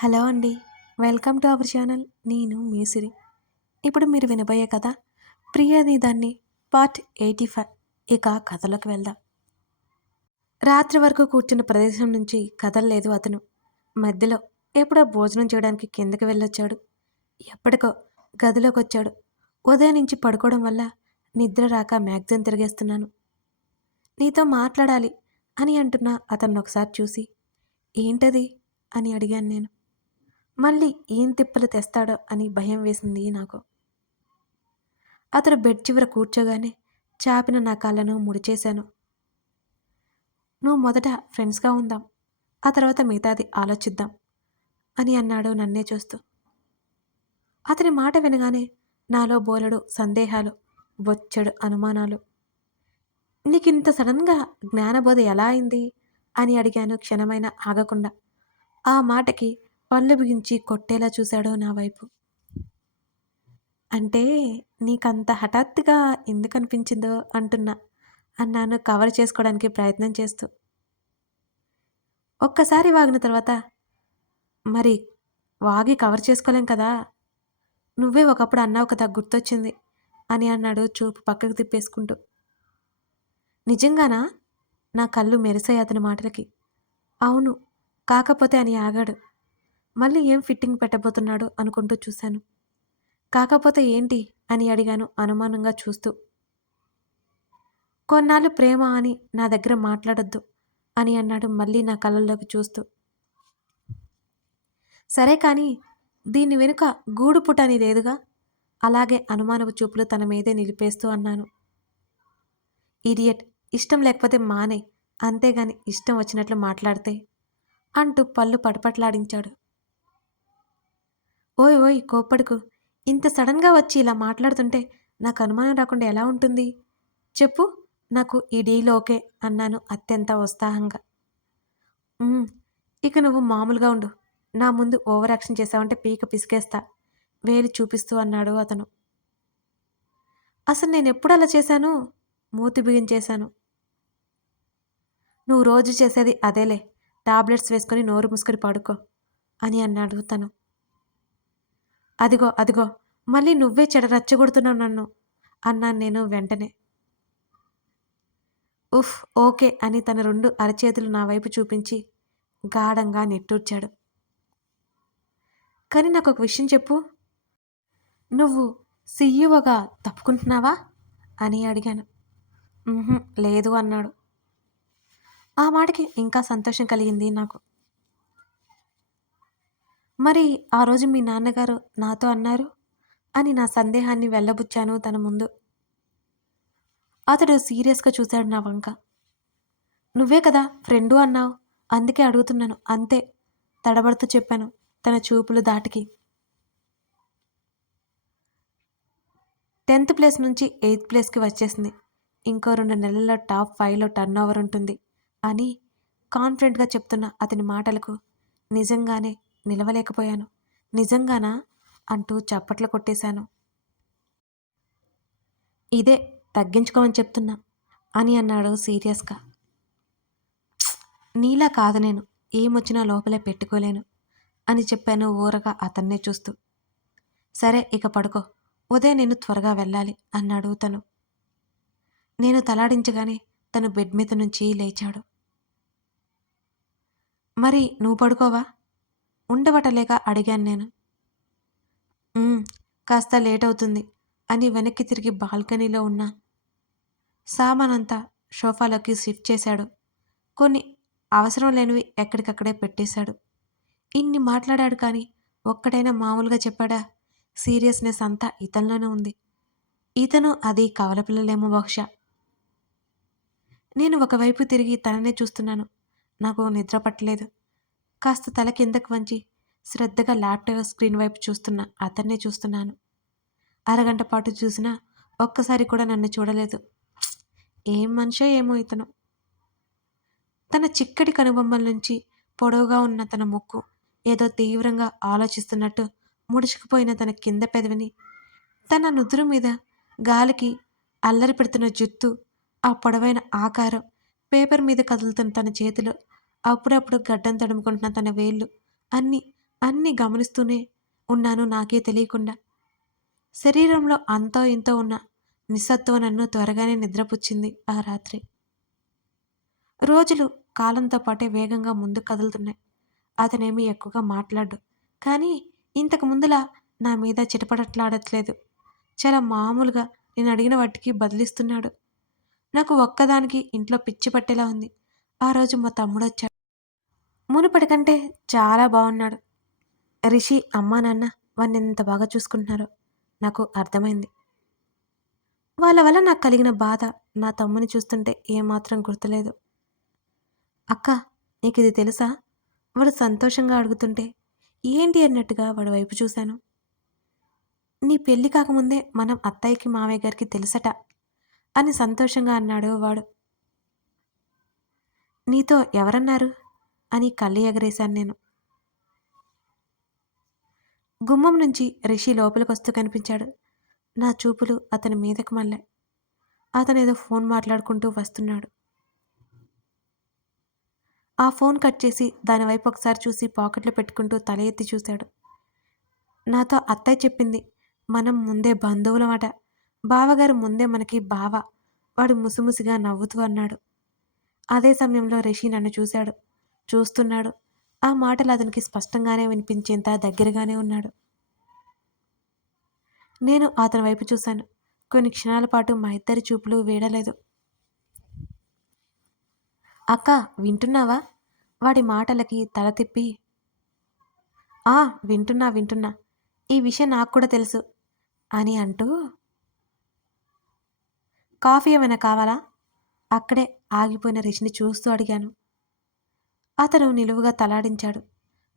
Hello అండి. Welcome to our channel. నేను మీసిరి. ఇప్పుడు మీరు వినబోయే కథ ప్రియాది దాన్ని పార్ట్ ఎయిటీ ఫైవ్. ఇక కథలోకి వెళ్దాం. రాత్రి వరకు కూర్చున్న ప్రదేశం నుంచి కదలలేదు అతను. మధ్యలో ఎప్పుడో భోజనం చేయడానికి కిందకి వెళ్ళొచ్చాడు. ఎప్పటికో గదిలోకి వచ్చాడు. ఉదయం నుంచి పడుకోవడం వల్ల నిద్ర రాక మ్యాగ్జిన్ తిరిగేస్తున్నాను. నీతో మాట్లాడాలి అని అంటున్నా అతన్ని ఒకసారి చూసి ఏంటది? అని అడిగాను నేను. మళ్ళీ ఏం తిప్పలు తెస్తాడో అని భయం వేసింది నాకు. అతడు బెడ్ చివర కూర్చోగానే చాపిన నా కాళ్ళను ముడిచేశాను. నువ్వు మొదట ఫ్రెండ్స్గా ఉందాం ఆ తర్వాత మిగతాది ఆలోచిద్దాం అని అన్నాడు నన్నే చూస్తూ. అతని మాట వినగానే నాలో బోలెడు సందేహాలు బొచ్చడు అనుమానాలు. నీకింత సడన్గా జ్ఞానబోధ ఎలా అయింది? అని అడిగాను క్షణమైన ఆగకుండా. ఆ మాటకి పళ్ళు బిగించి కొట్టేలా చూశాడో నా వైపు. అంటే నీకంత హఠాత్తుగా ఎందుకు అనిపించిందో అంటున్నా అన్నాను కవర్ చేసుకోవడానికి ప్రయత్నం చేస్తూ. ఒక్కసారి వాగిన తర్వాత మరి వాగి కవర్ చేసుకోలేం కదా? నువ్వే ఒకప్పుడు అన్నావు కదా గుర్తొచ్చింది అని అన్నాడు చూపు పక్కకు తిప్పేసుకుంటూ. నిజంగానా? నా కళ్ళు మెరిసాయి అతని మాటలకి. అవును కాకపోతే అని ఆగాడు. మళ్ళీ ఏం ఫిట్టింగ్ పెట్టబోతున్నాడో అనుకుంటూ చూశాను. కాకపోతే ఏంటి అని అడిగాను అనుమానంగా చూస్తూ. కొన్నాళ్ళు ప్రేమ అని నా దగ్గర మాట్లాడొద్దు అని అన్నాడు మళ్ళీ నా కళ్ళల్లోకి చూస్తూ. సరే కానీ దీని వెనుక గూడు పుట అని లేదుగా అలాగే అనుమానపు చూపులు తన మీదే నిలిపేస్తూ అన్నాను. ఇడియట్ ఇష్టం లేకపోతే మానే అంతేగాని ఇష్టం వచ్చినట్లు మాట్లాడితే అంటూ పళ్ళు పటపట్లాడించాడు. ఓయ్ ఓయ్ కోప్పడుకు. ఇంత సడన్గా వచ్చి ఇలా మాట్లాడుతుంటే నాకు అనుమానం రాకుండా ఎలా ఉంటుంది? చెప్పు. నాకు ఈ డీల్ ఓకే అన్నాను అత్యంత ఉత్సాహంగా. ఇక నువ్వు మామూలుగా ఉండు. నా ముందు ఓవర్ యాక్షన్ చేసావంటే పీక పిసికేస్తా. వేలు చూపిస్తూ అన్నాడు అతను. అసలు నేను ఎప్పుడు అలా చేశాను? మూతి బిగించేశాను. నువ్వు రోజు చేసేది అదేలే. టాబ్లెట్స్ వేసుకొని నోరు మూసుకొని పడుకో అని అన్నాడు తను. అదిగో అదిగో మళ్ళీ నువ్వే చెడ రచ్చగొడుతున్నావు నన్ను అన్నాను నేను వెంటనే. ఉఫ్ ఓకే అని తన రెండు అరచేతులు నా వైపు చూపించి గాఢంగా నెట్టూర్చాడు. కానీ నాకు ఒక విషయం చెప్పు నువ్వు సీఈఓగా తప్పుకుంటున్నావా? అని అడిగాను. లేదు అన్నాడు. ఆ మాటకి ఇంకా సంతోషం కలిగింది నాకు. మరి ఆ రోజు మీ నాన్నగారు నాతో అన్నారు? అని నా సందేహాన్ని వెళ్ళబుచ్చాను తన ముందు. అతడు సీరియస్గా చూశాడు నా వంక. నువ్వే కదా ఫ్రెండు అన్నావు. అందుకే అడుగుతున్నాను. అంతే. తడబడుతూ చెప్పాను తన చూపులు దాటికి. టెన్త్ ప్లేస్ నుంచి ఎయిత్ ప్లేస్కి వచ్చేసింది. ఇంకో రెండు నెలల్లో టాప్ ఫైవ్లో టర్న్ ఓవర్ ఉంటుంది అని కాన్ఫిడెంట్గా చెప్తున్న అతని మాటలకు నిజంగానే నిలవలేకపోయాను. నిజంగానా? అంటూ చప్పట్లు కొట్టేశాను. ఇదే తగ్గించుకోమని చెప్తున్నా అని అన్నాడు సీరియస్గా. నీలా కాదు నేను ఏమొచ్చినా లోపలే పెట్టుకోలేను అని చెప్పాను ఊరగా అతన్నే చూస్తూ. సరే ఇక పడుకో ఉదయం నేను త్వరగా వెళ్ళాలి అన్నాడు తను. నేను తలాడించగానే తను బెడ్ మీద నుంచి లేచాడు. మరి నువ్వు పడుకోవా? ఉండవటలేక అడిగాను నేను. కాస్త లేట్ అవుతుంది అని వెనక్కి తిరిగి బాల్కనీలో ఉన్న సామానంతా సోఫాలోకి షిఫ్ట్ చేశాడు. కొన్ని అవసరం లేనివి ఎక్కడికక్కడే పెట్టేశాడు. ఇన్ని మాట్లాడాడు కానీ ఒక్కడైనా మామూలుగా చెప్పాడా? సీరియస్నెస్ అంతా ఇతనిలోనే ఉంది. ఇతను అది కవలపిల్లలేమో బహుశా. నేను ఒకవైపు తిరిగి తననే చూస్తున్నాను. నాకు నిద్ర పట్టలేదు. కాస్త తల కిందకు వంచి శ్రద్ధగా ల్యాప్టాప్ స్క్రీన్ వైపు చూస్తున్న అతన్నే చూస్తున్నాను. అరగంట పాటు చూసినా ఒక్కసారి కూడా నన్ను చూడలేదు. ఏం మనిషో ఏమో ఇతను. తన చిక్కటి కనుబొమ్మల నుంచి పొడవుగా ఉన్న తన ముక్కు ఏదో తీవ్రంగా ఆలోచిస్తున్నట్టు ముడుచుకుపోయిన తన కింద పెదవిని తన నుదురు మీద గాలికి అల్లరి పెడుతున్న జుత్తు ఆ పొడవైన ఆకారం పేపర్ మీద కదులుతున్న తన చేతిలో అప్పుడప్పుడు గడ్డం తడుముకుంటున్న తన వేళ్ళు. అన్నీ అన్నీ గమనిస్తూనే ఉన్నాను నాకే తెలియకుండా. శరీరంలో అంతో ఇంతో ఉన్న నిస్సత్వం నన్ను త్వరగానే నిద్రపుచ్చింది ఆ రాత్రి. రోజులు కాలంతో పాటే వేగంగా ముందు కదులుతున్నాయి. అతనేమీ ఎక్కువగా మాట్లాడు కానీ ఇంతకు ముందులా నా మీద చిటపడట్లాడట్లేదు చాలా మామూలుగా నేను అడిగిన వాటికి బదిలిస్తున్నాడు. నాకు ఒక్కదానికి ఇంట్లో పిచ్చి పట్టేలా ఉంది. ఆ రోజు మా తమ్ముడు వచ్చాడు మునుపటి కంటే చాలా బాగున్నాడు రిషి అమ్మా నాన్న వాడిని ఎంత బాగా చూసుకుంటున్నారో నాకు అర్థమైంది. వాళ్ళ వల్ల నాకు కలిగిన బాధ నా తమ్ముని చూస్తుంటే ఏమాత్రం గుర్తులేదు. అక్క నీకు ఇది తెలుసా? వాడు సంతోషంగా అడుగుతుంటే ఏంటి అన్నట్టుగా వాడి వైపు చూశాను. నీ పెళ్ళి కాకముందే మనం అత్తయ్యకి మావయ్య గారికి తెలుసట అని సంతోషంగా అన్నాడు వాడు. నీతో ఎవరన్నారు? అని కళ్ళు ఎగరేశాను నేను. గుమ్మం నుంచి రిషి లోపలికొస్తూ కనిపించాడు. నా చూపులు అతని మీదకు మళ్ళాయి. అతను ఏదో ఫోన్ మాట్లాడుకుంటూ వస్తున్నాడు. ఆ ఫోన్ కట్ చేసి దానివైపు ఒకసారి చూసి పాకెట్లో పెట్టుకుంటూ తల ఎత్తి చూశాడు. నాతో అత్తయ్య చెప్పింది మనం ముందే బంధువులమాట. బావగారు ముందే మనకి బావ. వాడు ముసిముసిగా నవ్వుతూ అన్నాడు. అదే సమయంలో రిషి నన్ను చూశాడు. చూస్తున్నాడు. ఆ మాటలు అతనికి స్పష్టంగానే వినిపించేంత దగ్గరగానే ఉన్నాడు. నేను అతని వైపు చూశాను. కొన్ని క్షణాల పాటు మా ఇద్దరి చూపులు వీడలేదు. అక్క వింటున్నావా? వాడి మాటలకి తల తిప్పి ఆ వింటున్నా వింటున్నా. ఈ విషయం నాకు కూడా తెలుసు అని అంటూ కాఫీ ఏమైనా కావాలా? అక్కడే ఆగిపోయిన రిషిని చూస్తూ అడిగాను. అతను నిలువుగా తలాడించాడు.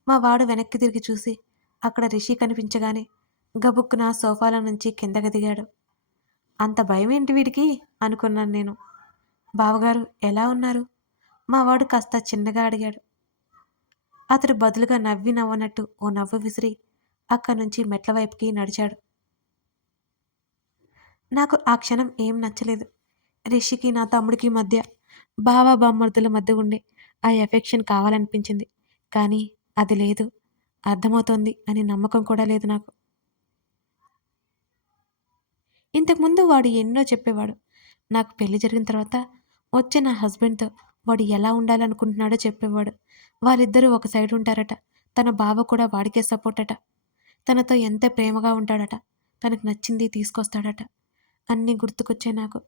మా వాడు వెనక్కి తిరిగి చూసి అక్కడ రిషి కనిపించగానే గబుక్కున సోఫాల నుంచి కిందకి దిగాడు. అంత భయం ఏంటి వీడికి? అనుకున్నాను నేను. బావగారు ఎలా ఉన్నారు? మా వాడు కాస్త చిన్నగా అడిగాడు. అతడు బదులుగా నవ్వి నవ్వనట్టు ఓ నవ్వు విసిరి అక్కడి నుంచి మెట్ల వైపుకి నడిచాడు. నాకు ఆ క్షణం ఏం నచ్చలేదు. రిషికి నా తమ్ముడికి మధ్య బావా బామ్మర్దుల మధ్య ఉండే ఆ ఎఫెక్షన్ కావాలనిపించింది. కానీ అది లేదు. అర్థమవుతోంది అని నమ్మకం కూడా లేదు నాకు. ఇంతకుముందు వాడు ఎన్నో చెప్పేవాడు. నాకు పెళ్ళి జరిగిన తర్వాత వచ్చే నా హస్బెండ్తో వాడు ఎలా ఉండాలనుకుంటున్నాడో చెప్పేవాడు. వాళ్ళిద్దరూ ఒక సైడ్ ఉంటారట. తన బావ కూడా వాడికే సపోర్ట్ అట తనతో ఎంత ప్రేమగా ఉంటాడట. తనకు నచ్చింది తీసుకొస్తాడట. అన్నీ గుర్తుకొచ్చాయి నాకు.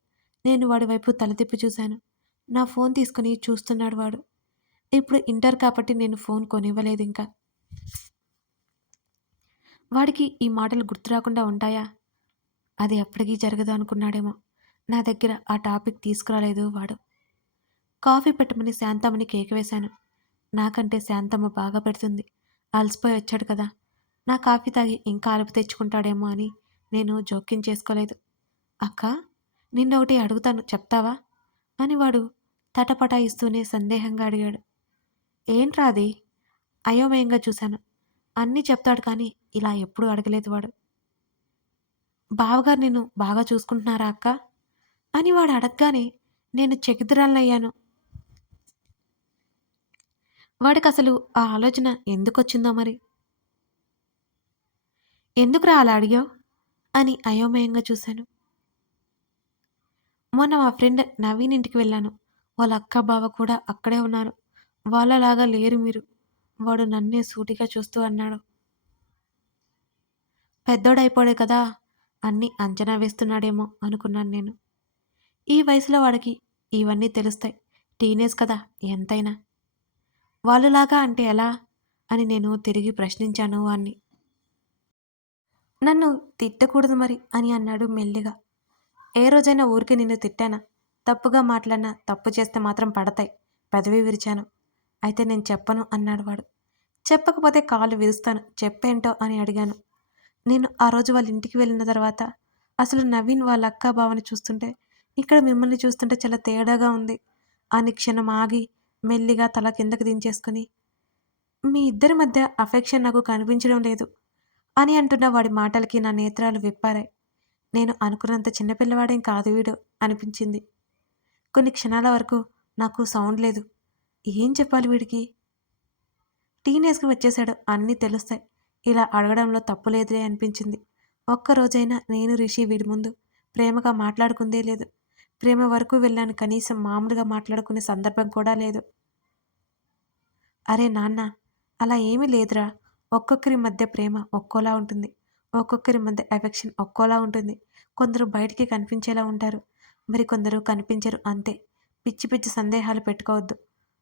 నేను వాడి వైపు తల తిప్పి చూశాను. నా ఫోన్ తీసుకుని చూస్తున్నాడు వాడు. ఇప్పుడు ఇంటర్ కాబట్టి నేను ఫోన్ కొనివ్వలేదు ఇంకా. వాడికి ఈ మాటలు గుర్తు రాకుండా ఉంటాయా? అది ఎప్పటికీ జరగదు అనుకున్నాడేమో. నా దగ్గర ఆ టాపిక్ తీసుకురాలేదు వాడు. కాఫీ పెట్టమని శాంతమ్మని కేక్ వేశాను. నాకంటే శాంతమ్మ బాగా పెడుతుంది. అలసిపోయి వచ్చాడు కదా. నా కాఫీ తాగి ఇంకా అలుపు తెచ్చుకుంటాడేమో అని నేను జోక్యం చేసుకోలేదు. అక్క నిన్నొకటి అడుగుతాను చెప్తావా? అని వాడు తటపటాయిస్తూనే సందేహంగా అడిగాడు. ఏంట్రా అది? అయోమయంగా చూశాను. అన్నీ చెప్తాడు కానీ ఇలా ఎప్పుడూ అడగలేదు వాడు. బావగారు నేను బాగా చూసుకుంటున్నారా అక్క? అని వాడు అడగగానే నేను చెకిదురాలనయ్యాను వాడికి అసలు ఆ ఆలోచన ఎందుకు వచ్చిందో మరి? ఎందుకురా అలా అడిగావు? అని అయోమయంగా చూశాను. మొన్న మా ఫ్రెండ్ నవీన్ ఇంటికి వెళ్ళాను. వాళ్ళ అక్క బావ కూడా అక్కడే ఉన్నారు. వాళ్ళలాగా లేరు మీరు. వాడు నన్నే సూటిగా చూస్తూ అన్నాడు. పెద్దోడైపోడే కదా అన్నీ అంచనా వేస్తున్నాడేమో అనుకున్నాను నేను. ఈ వయసులో వాడికి ఇవన్నీ తెలుస్తాయి. టీనేజ్ కదా ఎంతైనా. వాళ్ళలాగా అంటే ఎలా అని నేను తిరిగి ప్రశ్నించాను వాణ్ణి. నన్ను తిట్టకూడదు మరి అని అన్నాడు మెల్లిగా. ఏ రోజైనా ఊరికి నిన్ను తిట్టానా? తప్పుగా మాట్లాడినా తప్పు చేస్తే మాత్రం పడతాయి. పెదవి విరిచాను. అయితే నేను చెప్పను అన్నాడు వాడు. చెప్పకపోతే కాళ్ళు విరుస్తాను. చెప్పేంటో అని అడిగాను. నేను ఆ రోజు వాళ్ళ ఇంటికి వెళ్ళిన తర్వాత అసలు నవీన్ వాళ్ళ అక్క బావని చూస్తుంటే ఇక్కడ మిమ్మల్ని చూస్తుంటే చాలా తేడాగా ఉంది. అని క్షణం ఆగి మెల్లిగా తల కిందకి దించేసుకుని మీ ఇద్దరి మధ్య అఫెక్షన్ నాకు కనిపించడం లేదు అని అంటున్న వాడి మాటలకి నా నేత్రాలు విప్పారాయి. నేను అనుకున్నంత చిన్నపిల్లవాడేం కాదు వీడు అనిపించింది. కొన్ని క్షణాల వరకు నాకు సౌండ్ లేదు. ఏం చెప్పాలి వీడికి? టీనేజ్కి వచ్చేసాడు అన్నీ తెలుస్తాయి. ఇలా అడగడంలో తప్పు లేదులే అనిపించింది. ఒక్కరోజైనా నేను రిషి వీడి ముందు ప్రేమగా మాట్లాడుకుందే లేదు. ప్రేమ వరకు వెళ్ళాను. కనీసం మామూలుగా మాట్లాడుకునే సందర్భం కూడా లేదు. అరే నాన్న అలా ఏమీ లేదురా. ఒక్కొక్కరి మధ్య ప్రేమ ఒక్కోలా ఉంటుంది. ఒక్కొక్కరి మధ్య ఎఫెక్షన్ ఒక్కోలా ఉంటుంది. కొందరు బయటికి కనిపించేలా ఉంటారు. మరి కొందరు కనిపించరు అంతే. పిచ్చి పిచ్చి సందేహాలు పెట్టుకోవద్దు.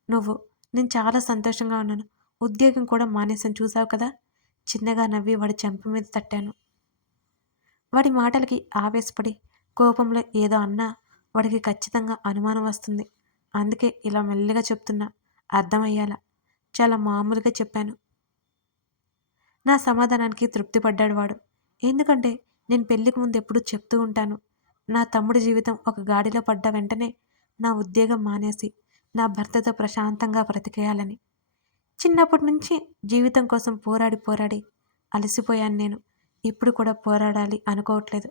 నువ్వు నేను చాలా సంతోషంగా ఉన్నాను. ఉద్యోగం కూడా మానేసం చూసావు కదా? చిన్నగా నవ్వి వాడి చెంప మీద తట్టాను. వాడి మాటలకి ఆవేశపడి కోపంలో ఏదో అన్నా వాడికి ఖచ్చితంగా అనుమానం వస్తుంది. అందుకే ఇలా మెల్లిగా చెప్తున్నా. అర్థమయ్యేలా. చాలా మామూలుగా చెప్పాను. నా సమాధానానికి తృప్తిపడ్డాడు వాడు. ఎందుకంటే నేను పెళ్ళికి ముందు ఎప్పుడూ చెప్తూ ఉంటాను. నా తమ్ముడి జీవితం ఒక గాడిలో పడ్డ వెంటనే నా ఉద్యోగం మానేసి నా భర్తతో ప్రశాంతంగా బ్రతికేయాలని. చిన్నప్పటి నుంచి జీవితం కోసం పోరాడి పోరాడి అలసిపోయాను నేను. ఇప్పుడు కూడా పోరాడాలి అనుకోవట్లేదు.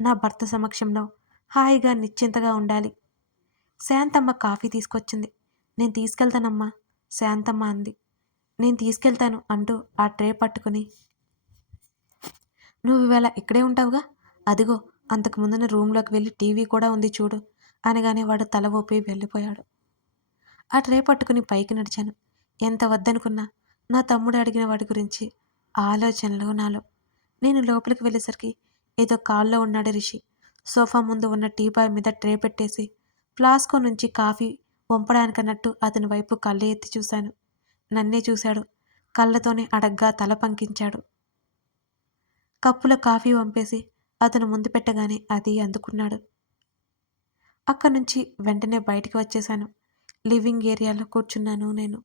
నా భర్త సమక్షంలో హాయిగా నిశ్చింతగా ఉండాలి. శాంతమ్మ కాఫీ తీసుకొచ్చింది. నేను తీసుకెళ్తానమ్మా శాంతమ్మ అంది. నేను తీసుకెళ్తాను అంటూ ఆ ట్రే పట్టుకుని. నువ్వు ఇవాళ ఇక్కడే ఉంటావుగా? అదిగో అంతకు ముందున రూమ్లోకి వెళ్ళి టీవీ కూడా ఉంది చూడు అనగానే వాడు తల ఊపి వెళ్ళిపోయాడు. ఆ ట్రే పట్టుకుని పైకి నడిచాను. ఎంత వద్దనుకున్నా నా తమ్ముడు అడిగిన వాడి గురించి ఆలోచనలు నాలో. నేను లోపలికి వెళ్ళేసరికి ఏదో కాల్లో ఉన్నాడు రిషి. సోఫా ముందు ఉన్న టీపాయ్ మీద ట్రే పెట్టేసి ఫ్లాస్కో నుంచి కాఫీ వంపడానికన్నట్టు అతని వైపు కళ్ళు ఎత్తి చూశాను. నన్నే చూశాడు. కళ్ళతోనే అడగ్గా తల పంకించాడు. కప్పులో కాఫీ వంపేసి అతను ముందు పెట్టగానే అది అందుకున్నాడు. అక్కడి నుంచి వెంటనే బయటికి వచ్చేశాను. లివింగ్ ఏరియాలో కూర్చున్నాను నేను.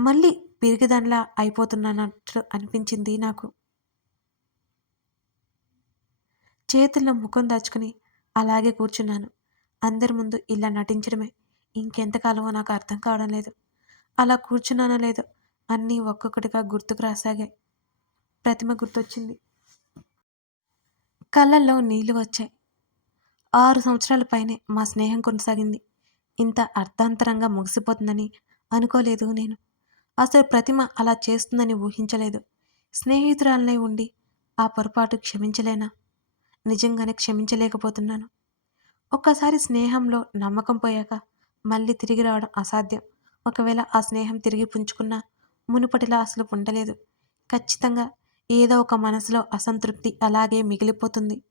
మళ్ళీ పిరిగిదానిలా అయిపోతున్నానట్లు అనిపించింది నాకు. చేతుల్లో ముఖం దాచుకుని అలాగే కూర్చున్నాను. అందరి ముందు ఇలా నటించడమే ఇంకెంతకాలమో నాకు అర్థం కావడం లేదు. అలా కూర్చున్నానో లేదో అన్నీ ఒక్కొక్కటిగా గుర్తుకు రాసాగాయి ప్రతిమ గుర్తొచ్చింది. కళ్ళల్లో నీళ్ళు వచ్చాయి. ఆరు సంవత్సరాల పైనే మా స్నేహం కొనసాగింది. ఇంత అర్థాంతరంగా ముగిసిపోతుందని అనుకోలేదు నేను. అసలు ప్రతిమ అలా చేస్తుందని ఊహించలేదు. స్నేహితురాలనే ఉండి ఆ పొరపాటు క్షమించలేనా? నిజంగానే క్షమించలేకపోతున్నాను. ఒక్కసారి స్నేహంలో నమ్మకం పోయాక మళ్ళీ తిరిగి రావడం అసాధ్యం. ఒకవేళ ఆ స్నేహం తిరిగి పుంజుకున్నా మునుపటిలా అసలు ఉండలేదు ఖచ్చితంగా ఏదో ఒక మనసులో అసంతృప్తి అలాగే మిగిలిపోతుంది.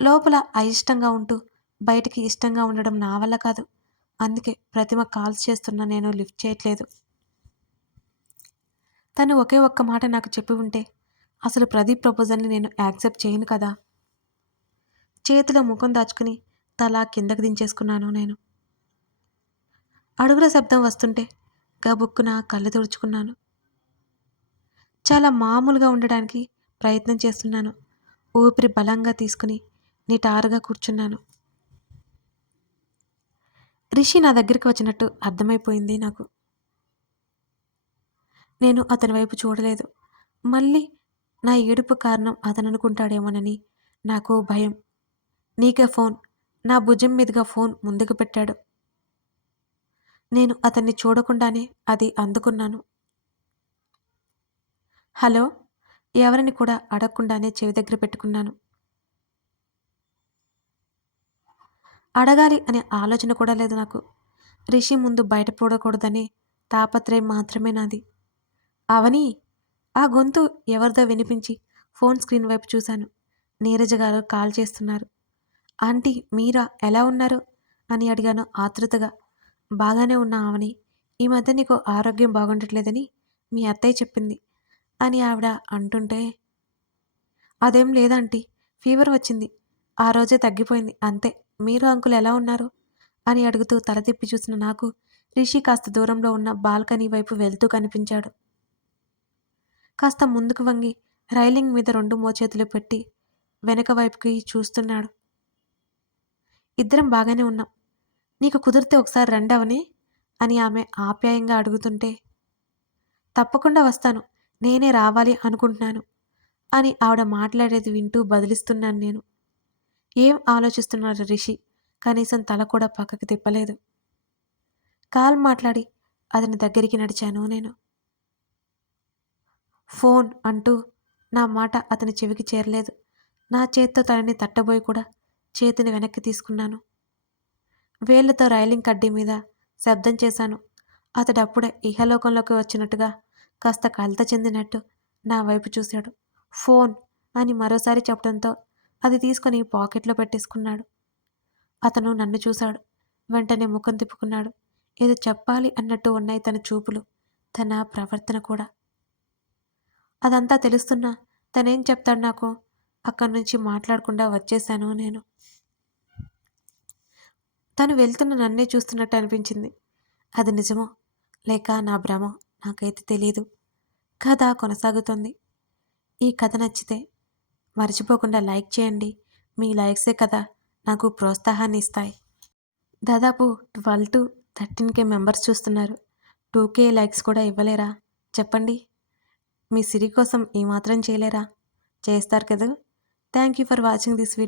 లోపల అయిష్టంగా ఉంటూ బయటికి ఇష్టంగా ఉండడం నా వల్ల కాదు. అందుకే ప్రతిమ కాల్స్ చేస్తున్నా నేను లిఫ్ట్ చేయట్లేదు. తను ఒకే ఒక్క మాట నాకు చెప్పి ఉంటే అసలు ప్రదీప్ ప్రపోజల్ని నేను యాక్సెప్ట్ చేయను కదా? చేతిలో ముఖం దాచుకుని తలా కిందకి దించేసుకున్నాను నేను. అడుగుల శబ్దం వస్తుంటే గబుక్కున కళ్ళు తుడుచుకున్నాను. చాలా మామూలుగా ఉండడానికి ప్రయత్నం చేస్తున్నాను. ఊపిరి బలంగా తీసుకుని నిటారుగా కూర్చున్నాను. రిషి నా దగ్గరికి వచ్చినట్టు అర్థమైపోయింది నాకు. నేను అతని వైపు చూడలేదు. మళ్ళీ నా ఏడుపు కారణం అతను అనుకుంటాడేమోనని నాకు భయం. నీకే ఫోన్. నా భుజం మీదుగా ఫోన్ ముందుకు పెట్టాడు. నేను అతన్ని చూడకుండానే అది అందుకున్నాను. హలో? ఎవరిని కూడా అడగకుండానే చెవి దగ్గర పెట్టుకున్నాను. అడగాలి అనే ఆలోచన కూడా లేదు నాకు. రిషి ముందు బయటపడకూడదని తాపత్రయం మాత్రమే నాది. అవని ఆ గొంతు ఎవరిదో వినిపించి ఫోన్ స్క్రీన్ వైపు చూశాను. నీరజ గారు కాల్ చేస్తున్నారు. ఆంటీ మీరా ఎలా ఉన్నారు? అని అడిగాను ఆతృతగా బాగానే ఉన్నా అవని ఈ మధ్య నీకు ఆరోగ్యం బాగుండట్లేదని మీ అత్తయ్య చెప్పింది అని ఆవిడ అంటుంటే అదేం లేదంటీ ఫీవర్ వచ్చింది. ఆ రోజే తగ్గిపోయింది అంతే. మీరు అంకుల్ ఎలా ఉన్నారు? అని అడుగుతూ తల తిప్పి చూసిన నాకు రిషి కాస్త దూరంలో ఉన్న బాల్కనీ వైపు వెళ్తూ కనిపించాడు. కాస్త ముందుకు వంగి రైలింగ్ మీద రెండు మోచేతులు పెట్టి వెనక వైపుకి చూస్తున్నాడు. ఇద్దరం బాగానే ఉన్నాం. నీకు కుదిరితే ఒకసారి రండవని? అని ఆమె ఆప్యాయంగా అడుగుతుంటే తప్పకుండా వస్తాను నేనే రావాలి అనుకుంటున్నాను అని ఆవిడ మాట్లాడేది వింటూ బదిలిస్తున్నాను నేను. ఏం ఆలోచిస్తున్నారు రిషి? కనీసం తల కూడా పక్కకి తిప్పలేదు. కాల్ మాట్లాడి అతని దగ్గరికి నడిచాను నేను. ఫోన్ అంటూ నా మాట అతని చెవికి చేరలేదు. నా చేత్తో తనని తట్టబోయి కూడా చేతిని వెనక్కి తీసుకున్నాను. వేళ్ళతో రైలింగ్ కడ్డీ మీద శబ్దం చేశాను. అతడు అప్పుడే ఇహలోకంలోకి వచ్చినట్టుగా కాస్త కలత చెందినట్టు నా వైపు చూశాడు. ఫోన్ అని మరోసారి చెప్పడంతో అది తీసుకొని పాకెట్లో పెట్టేసుకున్నాడు. అతను నన్ను చూశాడు. వెంటనే ముఖం తిప్పుకున్నాడు. ఏదో చెప్పాలి అన్నట్టు ఉన్నాయి తన చూపులు తన ప్రవర్తన కూడా. అదంతా తెలుస్తున్నా తనేం చెప్తాడు నాకు? అక్కడి నుంచి మాట్లాడకుండా వచ్చేశాను నేను. తను వెళ్తున్న నన్నే చూస్తున్నట్టు అనిపించింది. అది నిజమో? లేక నా భ్రమ? నాకైతే తెలియదు కథ కొనసాగుతుంది. ఈ కథ నచ్చితే మర్చిపోకుండా లైక్ చేయండి. మీ లైక్సే కదా నాకు ప్రోత్సాహాన్ని ఇస్తాయి. దాదాపు twelve to thirteen K members చూస్తున్నారు. టూ కే లైక్స్ కూడా ఇవ్వలేరా? చెప్పండి. మీ సిరి కోసం ఏమాత్రం చేయలేరా? చేస్తారు కదా? Thank you for watching this video.